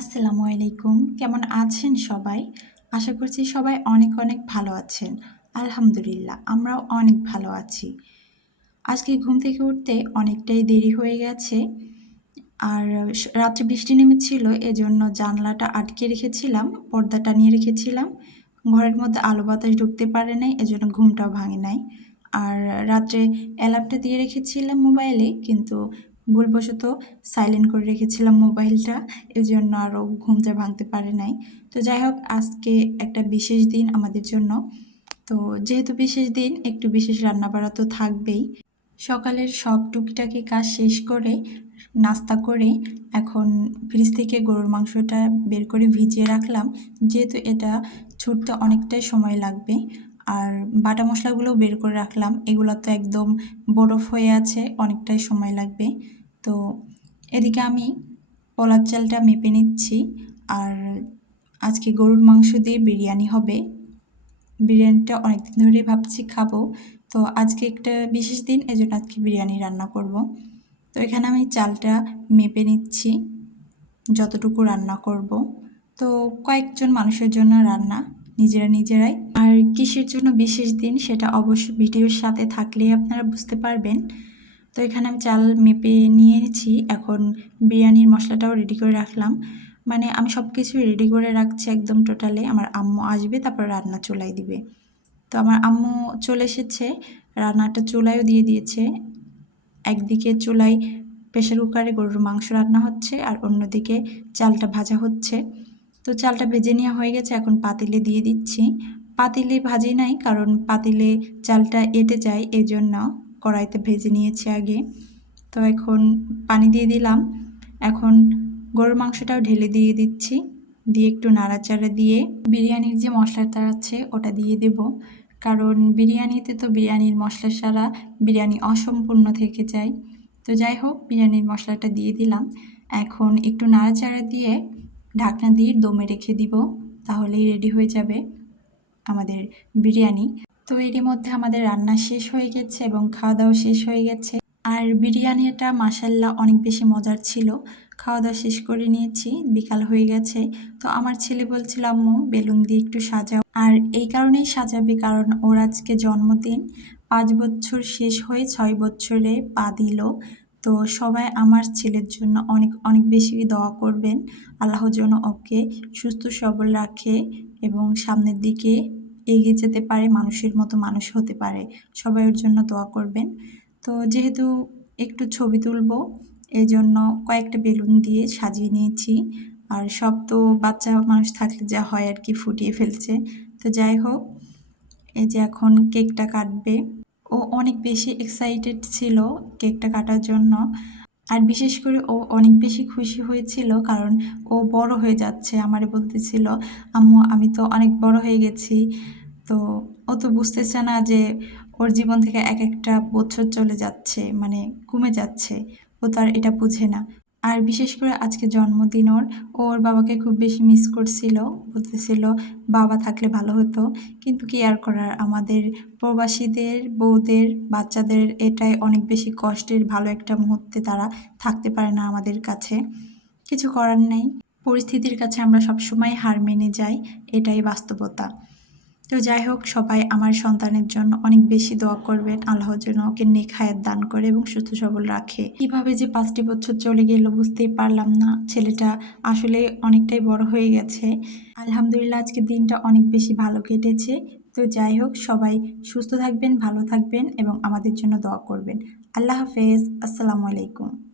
আসসালামু আলাইকুম। কেমন আছেন সবাই? আশা করছি সবাই অনেক অনেক ভালো আছেন। আলহামদুলিল্লাহ, আমরাও অনেক ভালো আছি। আজকে ঘুম থেকে উঠতে অনেকটাই দেরি হয়ে গেছে। আর রাত্রে বৃষ্টি নেমেছিল, এজন্য জানলাটা আটকে রেখেছিলাম, পর্দাটা নিয়ে রেখেছিলাম। ঘরের মধ্যে আলো বাতাস ঢুকতে পারে নাই, এজন্য ঘুমটাও ভাঙে নাই। আর রাত্রে অ্যালার্মটা দিয়ে রেখেছিলাম মোবাইলে, কিন্তু ভুলবশত সাইলেন্ট করে রেখেছিলাম মোবাইলটা এই জন্য আরও ঘুমটা ভাঙতে পারে নাই। তো যাই হোক, আজকে একটা বিশেষ দিন আমাদের জন্য। তো যেহেতু বিশেষ দিন, একটু বিশেষ রান্নাবাড়া তো থাকবেই। সকালের সব টুকিটাকি কাজ শেষ করে, নাস্তা করে, এখন ফ্রিজ থেকে গরুর মাংসটা বের করে ভিজিয়ে রাখলাম। যেহেতু এটা ছুটতে অনেকটাই সময় লাগবে। আর বাটা মশলাগুলোও বের করে রাখলাম। এগুলো তো একদম বরফ হয়ে আছে, অনেকটাই সময় লাগবে। তো এদিকে আমি পলার চালটা মেপে নিচ্ছি। আর আজকে গরুর মাংস দিয়ে বিরিয়ানি হবে। বিরিয়ানিটা অনেকদিন ধরেই ভাবছি খাব। তো আজকে একটা বিশেষ দিন, এজন্য আজকে বিরিয়ানি রান্না করব। তো এখানে আমি চালটা মেপে নিচ্ছি, যতটুকু রান্না করব। তো কয়েকজন মানুষের জন্য রান্না। নিজেরা নিজেরাই। আর কিসের জন্য বিশেষ দিন সেটা অবশ্য ভিডিওর সাথে থাকলে আপনারা বুঝতে পারবেন। তো এখানে আমি চাল মেপে নিয়েছি এখন বিরিয়ানির মশলাটাও রেডি করে রাখলাম। মানে আমি সব কিছু রেডি করে রাখছি একদম টোটালে আমার আম্মু আসবে, তারপর রান্না চুলাই দিবে। তো আমার আম্মু চলে এসেছে, রান্নাটা চুলাইও দিয়ে দিয়েছে। একদিকে চুলাই প্রেশার কুকারে গরুর মাংস রান্না হচ্ছে, আর অন্যদিকে চালটা ভাজা হচ্ছে। তো চালটা ভেজে নেওয়া হয়ে গেছে, এখন পাতিলে দিয়ে দিচ্ছি। পাতিলে ভাজি নাই, কারণ পাতিলে চালটা এটে যায় এই জন্য কড়াইতে ভেজে নিয়েছি আগে। তো এখন পানি দিয়ে দিলাম। এখন গরুর মাংসটাও ঢেলে দিয়ে দিচ্ছি, দিয়ে একটু নাড়াচাড়া দিয়ে বিরিয়ানির যে মশলাটা আছে, ওটা দিয়ে দেব। কারণ বিরিয়ানিতে তো বিরিয়ানির মশলা সারা বিরিয়ানি অসম্পূর্ণ থেকে যায়। তো যাই হোক, বিরিয়ানির মশলাটা দিয়ে দিলাম। এখন একটু নাড়াচাড়া দিয়ে ঢাকনা দিয়ে দমে রেখে দিব, তাহলেই রেডি হয়ে যাবে আমাদের বিরিয়ানি। তো এরই মধ্যে আমাদের রান্না শেষ হয়ে গেছে এবং খাওয়া দাওয়া শেষ হয়ে গেছে। আর বিরিয়ানিটা মাসাল্লাহ অনেক বেশি মজার ছিল। খাওয়া দাওয়া শেষ করে নিয়েছি, বিকাল হয়ে গেছে। তো আমার ছেলে বলছিল, আম্মু, বেলুন দিয়ে একটু সাজাও। আর এই কারণেই সাজাবে, কারণ ওর আজকে জন্মদিন। পাঁচ বছর শেষ হয়ে ছয় বছরে পা দিল। তো সবাই আমার ছেলের জন্য অনেক অনেক বেশি দোয়া করবেন। আল্লাহ যেন ওকে সুস্থ, সবল রাখে এবং সামনের দিকে এগিয়ে যেতে পারে, মানুষের মতো মানুষ হতে পারে। সবাই ওর জন্য দোয়া করবেন। তো যেহেতু একটু ছবি তুলব এই জন্য কয়েকটা বেলুন দিয়ে সাজিয়ে নিয়েছি। আর সব তো বাচ্চা মানুষ থাকলে যা হয় আর কি ফুটিয়ে ফেলছে। তো যাই হোক, এই যে এখন কেকটা কাটবে। ও অনেক বেশি এক্সাইটেড ছিল কেকটা কাটার জন্য। আর বিশেষ করে ও অনেক বেশি খুশি হয়েছিল কারণ ও বড় হয়ে যাচ্ছে আমারে বলতেছিল, আম্মু, আমি তো অনেক বড় হয়ে গেছি। তো ও তো বুঝতেছে না যে ওর জীবন থেকে এক একটা বছর চলে যাচ্ছে মানে কমে যাচ্ছে। ও তো আর এটা বুঝে না। আর বিশেষ করে আজকে জন্মদিন ওর ওর বাবাকে খুব বেশি মিস করছিল, বলতেছিল বাবা থাকলে ভালো হতো। কিন্তু কি আর করার, আমাদের প্রবাসীদের, বউদের, বাচ্চাদের এটাই অনেক বেশি কষ্টের, ভালো একটা মুহূর্তে তারা থাকতে পারে না আমাদের কাছে। কিছু করার নেই। পরিস্থিতির কাছে আমরা সবসময় হার মেনে যাই, এটাই বাস্তবতা। তো যাই হোক, সবাই আমার সন্তানের জন্য অনেক বেশি দোয়া করবেন। আল্লাহ যেন ওকে নেক হায়াত দান করে এবং সুস্থ সবল রাখে। কীভাবে যে পাঁচটি বছর চলে গেল বুঝতেই পারলাম না। ছেলেটা আসলে অনেকটাই বড় হয়ে গেছে। আলহামদুলিল্লাহ আজকে দিনটা অনেক বেশি ভালো কেটেছে। তো যাই হোক, সবাই সুস্থ থাকবেন, ভালো থাকবেন এবং আমাদের জন্য দোয়া করবেন। আল্লাহ হাফেজ। আসসালামু আলাইকুম।